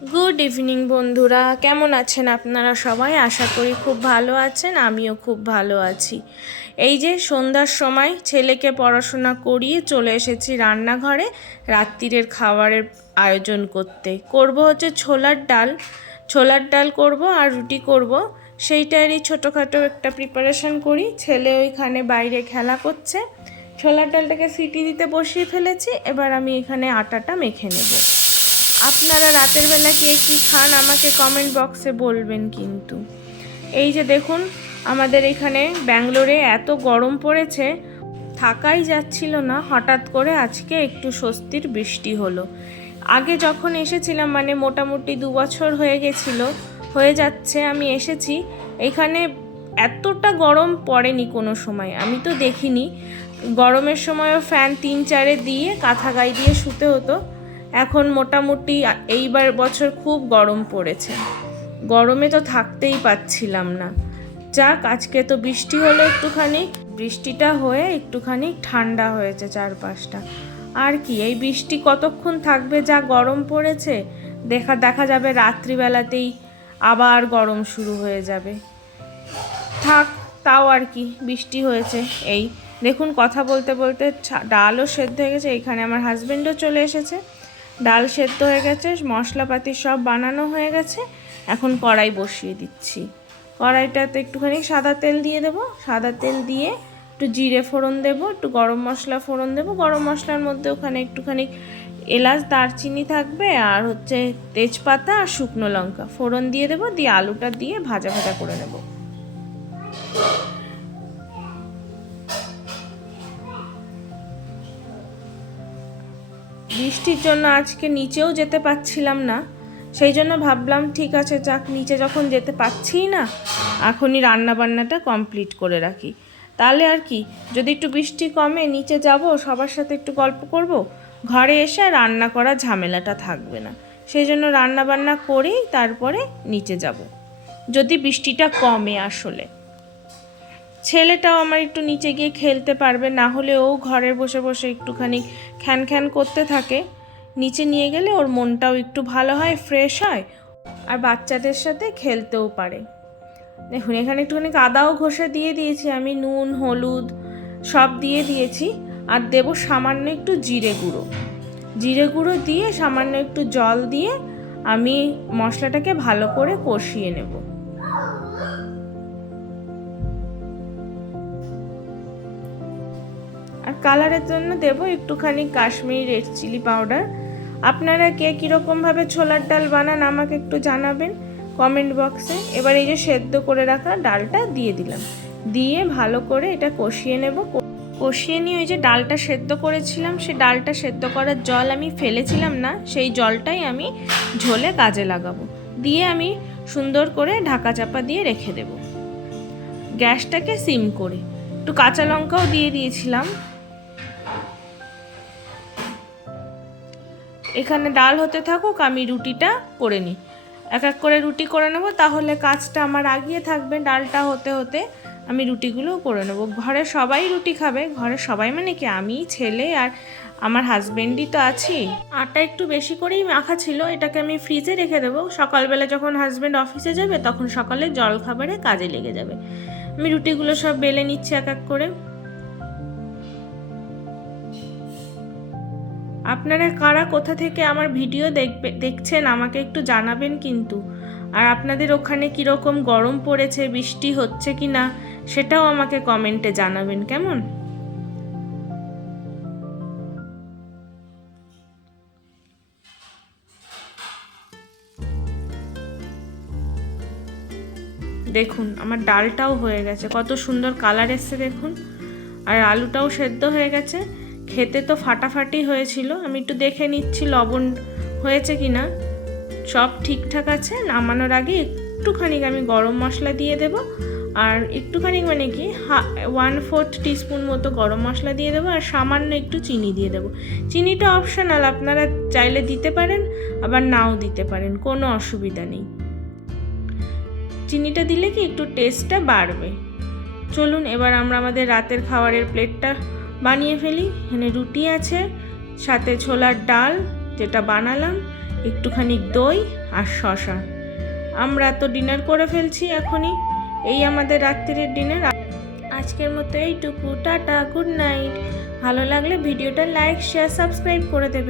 Good evening বন্ধুরা, কেমন আছেন আপনারা সবাই? আশা করি খুব ভালো আছেন, আমিও খুব ভালো আছি। এই যে সন্ধ্যার সময় ছেলেকে পড়াশোনা করিয়ে চলে এসেছি রান্নাঘরে রাত্রিরের খাবারের আয়োজন করব হচ্ছে ছোলার ডাল করব আর রুটি করব। সেইটারই ছোটোখাটো একটা প্রিপারেশন করি। ছেলে ওইখানে বাইরে খেলা করছে। ছোলার ডালটাকে সিটি দিতে বসিয়ে ফেলেছি, এবার আমি এখানে আটাটা মেখে নেব। আপনারা রাতের বেলা কে কী খান আমাকে কমেন্ট বক্সে বলবেন কিন্তু। এই যে দেখুন, আমাদের এখানে ব্যাঙ্গালোরে এত গরম পড়েছে, থাকাই যাচ্ছিল না। হঠাৎ করে আজকে একটু স্বস্তির বৃষ্টি হলো। আগে যখন এসেছিলাম, মানে মোটামুটি 2 বছর হয়ে যাচ্ছে আমি এসেছি, এখানে এতটা গরম পড়েনি কোনো সময়, আমি তো দেখিনি। গরমের সময়ও ফ্যান 3-4 দিয়ে কাঁথা গায়ে দিয়ে শুতে হতো। এখন মোটামুটি এইবার বছর খুব গরম পড়েছে, গরমে তো থাকতেই পাচ্ছিলাম না। যাক, আজকে তো বৃষ্টি হলো একটুখানি, বৃষ্টিটা হয়ে একটুখানি ঠান্ডা হয়েছে চারপাশটা। আর কি, এই বৃষ্টি কতক্ষণ থাকবে? যা গরম পড়েছে, দেখা যাবে রাত্রিবেলাতেই আবার গরম শুরু হয়ে যাবে। থাক, তাও আর কি, বৃষ্টি হয়েছে। এই দেখুন, কথা বলতে বলতে ডালও সেদ্ধ হয়ে গেছে। এইখানে আমার হাজবেন্ডও চলে এসেছে। ডাল সেদ্ধ হয়ে গেছে, মশলাপাতি সব বানানো হয়ে গেছে। এখন কড়াই বসিয়ে দিচ্ছি। কড়াইটাতে একটুখানি সাদা তেল দিয়ে দেবো। সাদা তেল দিয়ে একটু জিরে ফোড়ন দেবো, একটু গরম মশলা ফোড়ন দেবো। গরম মশলার মধ্যে ওখানে একটুখানি এলাচ, দারচিনি থাকবে, আর হচ্ছে তেজপাতা আর শুকনো লঙ্কা ফোড়ন দিয়ে দেবো। দিয়ে আলুটা দিয়ে ভাজা ভাজা করে নেব। বৃষ্টির জন্য আজকে নিচেও যেতে পারছিলাম না, সেই জন্য ভাবলাম ঠিক আছে, যাক, নিচে যখন যেতে পারছিই না, এখনই রান্নাবান্নাটা কমপ্লিট করে রাখি। তাহলে আর কি, যদি একটু বৃষ্টি কমে নিচে যাব, সবার সাথে একটু গল্প করব, ঘরে এসে রান্না করা ঝামেলাটা থাকবে না। সেই জন্য রান্নাবান্না করেই তারপরে নিচে যাব, যদি বৃষ্টিটা কমে। আসলে ছেলেটাও আমার একটু নিচে গিয়ে খেলতে পারবে, না হলে ও ঘরে বসে বসে একটুখানি খ্যান খ্যান করতে থাকে। নিচে নিয়ে গেলে ওর মনটাও একটু ভালো হয়, ফ্রেশ হয়, আর বাচ্চাদের সাথে খেলতেও পারে। দেখুন, এখানে একটুখানি আদাও ঘষে দিয়ে দিয়েছি আমি, নুন হলুদ সব দিয়ে দিয়েছি। আর দেবো সামান্য একটু জিরে গুঁড়ো দিয়ে সামান্য একটু জল দিয়ে আমি মশলাটাকে ভালো করে কষিয়ে নেব। আর কালারের জন্য দেবো একটুখানি কাশ্মীরি রেড চিলি পাউডার। আপনারা কে কীরকমভাবে ছোলার ডাল বানান আমাকে একটু জানাবেন কমেন্ট বক্সে। এবার এই যে সেদ্ধ করে রাখা ডালটা দিয়ে দিলাম, দিয়ে ভালো করে এটা কষিয়ে নেব। কষিয়ে নিয়ে ওই যে ডালটা সেদ্ধ করেছিলাম, সেই ডালটা সেদ্ধ করার জল আমি ফেলেছিলাম না, সেই জলটাই আমি ঝোলে কাজে লাগাবো। দিয়ে আমি সুন্দর করে ঢাকা চাপা দিয়ে রেখে দেব, গ্যাসটাকে সিম করে। একটু কাঁচা লঙ্কাও দিয়ে দিয়েছিলাম। এখানে ডাল হতে থাকুক, আমি রুটিটা করে নিই। এক এক করে রুটি করে নেব, তাহলে কাজটা আমার আগিয়ে থাকবে। ডালটা হতে হতে আমি রুটিগুলোও করে নেব। ঘরে সবাই রুটি খাবে, ঘরে সবাই মানে কি, আমি, ছেলে আর আমার হাজবেন্ডই তো আছি। আটা একটু বেশি করেই মাখা ছিল, এটাকে আমি ফ্রিজে রেখে দেবো। সকালবেলা যখন হাজবেন্ড অফিসে যাবে, তখন সকালে জলখাবারে কাজে লেগে যাবে। আমি রুটিগুলো সব বেলে নিচ্ছি এক এক করে। আপনারা কারা কোথা থেকে আমার ভিডিও দেখছেন আমাকে একটু জানাবেন কিন্তু। আর আপনাদের ওখানে কীরকম গরম পড়েছে, বৃষ্টি হচ্ছে কি না, সেটাও আমাকে কমেন্টে জানাবেন, কেমন? দেখুন, আমার ডালটাও হয়ে গেছে, কত সুন্দর কালার এসছে দেখুন। আর আলুটাও সেদ্ধ হয়ে গেছে। খেতে তো ফাটাফাটি হয়েছিল। আমি একটু দেখে নিচ্ছি লবণ হয়েছে কি না। সব ঠিকঠাক আছে। নামানোর আগে একটুখানি আমি গরম মশলা দিয়ে দেব, আর একটুখানি মানে কি 1/4 টিস্পুন মতো গরম মশলা দিয়ে দেবো, আর সামান্য একটু চিনি দিয়ে দেবো। চিনিটা অপশনাল, আপনারা চাইলে দিতে পারেন, আবার নাও দিতে পারেন, কোনো অসুবিধা নেই। চিনিটা দিলে কি একটু টেস্টটা বাড়বে। চলুন এবার আমরা আমাদের রাতের খাবারের প্লেটটা বানিয়ে ফেলি। এখানে রুটি আছে, সাথে ছোলার ডাল যেটা বানালাম, একটুখানি দই আর শসা। আমরা তো ডিনার করে ফেলছি এখনই। এই আমাদের রাত্রির ডিনার। আজকের মতো এইটুকু। Tata, good night. ভালো লাগলে ভিডিওটা লাইক, শেয়ার, সাবস্ক্রাইব করে দেবেন।